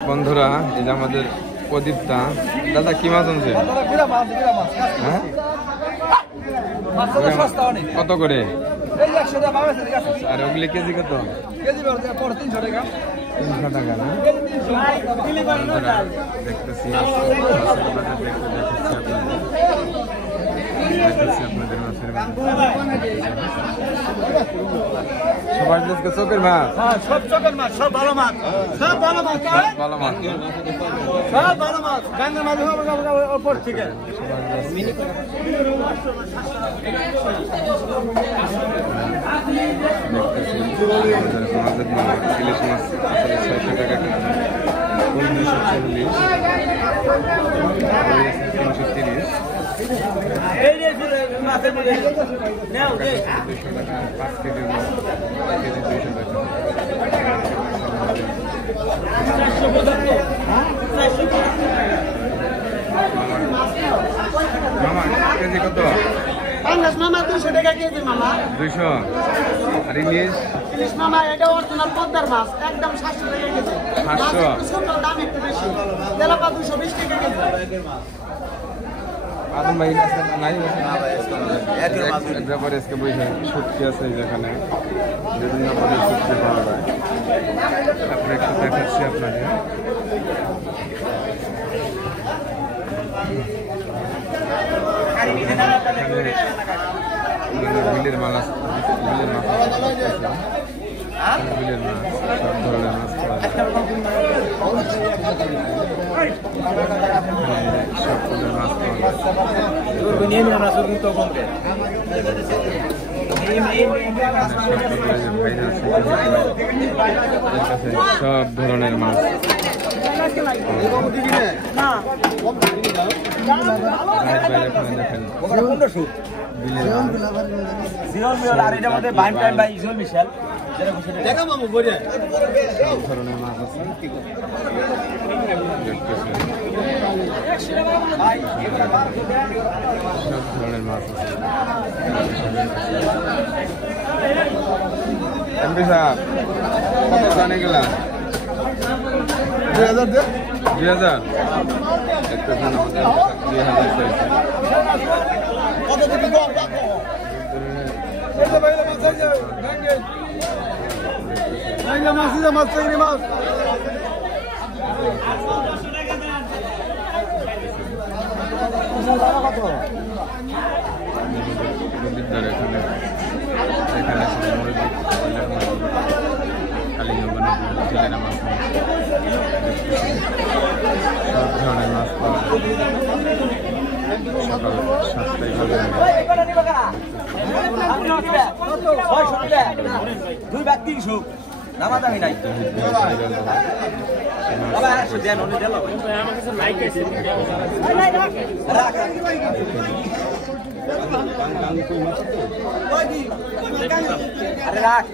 বন্ধুরা এই যে আমাদের প্রদীপটা দাদা কি মাছ আনছে হ্যাঁ কত করে আর ওগুলি কেজি কত 300 টাকা না দেখতেছি সবার আজকে চোখের মাছ সব চোখের মাছ সব ভালো মাছ সব ভালো মাছ ভালো মাছ সব ভালো মাছ গাঙ্গের মাছ উপর থেকে ইলিশ মাছ 600 টাকা কেজি 330 5 কেজি 200 টাকা মামা কেজি কত মামা 200 টাকা কেজি মামা 200 আর ইলিশ ইলিশ মামা এটা অরিজিনাল পদ্মার মাছ একদম 700 টাকা কেজি 700 দাম একটু বেশি তেলাপা 220 টাকা কেজি আদম ভাই নাই এক ব্যাপারে আজকে বইছে শুটকি আছে যেখানে বিভিন্ন পদের শুটকি পাওয়া যায় তারপরে একটু দেখাচ্ছি আপনাদের বিলের মাছ বিলের মাছ বিলের মাছ সব ধরনের মাছ পাওয়া যায় সব ধরনের মাছ পাওয়া যায় সব ধরনের মাছ দেখেন সব ধরনের মাছ আছে সব ধরনের মাছ আছে এমপি সাহেব কত জানে গেলাম 2000 দেখতেছেন আমাদের 2000 চাইছে সব ধরনের মাছ পাওয়া যায় সকাল 7টায় দুই ব্যাগ 300 নামা দামি নাই রাখ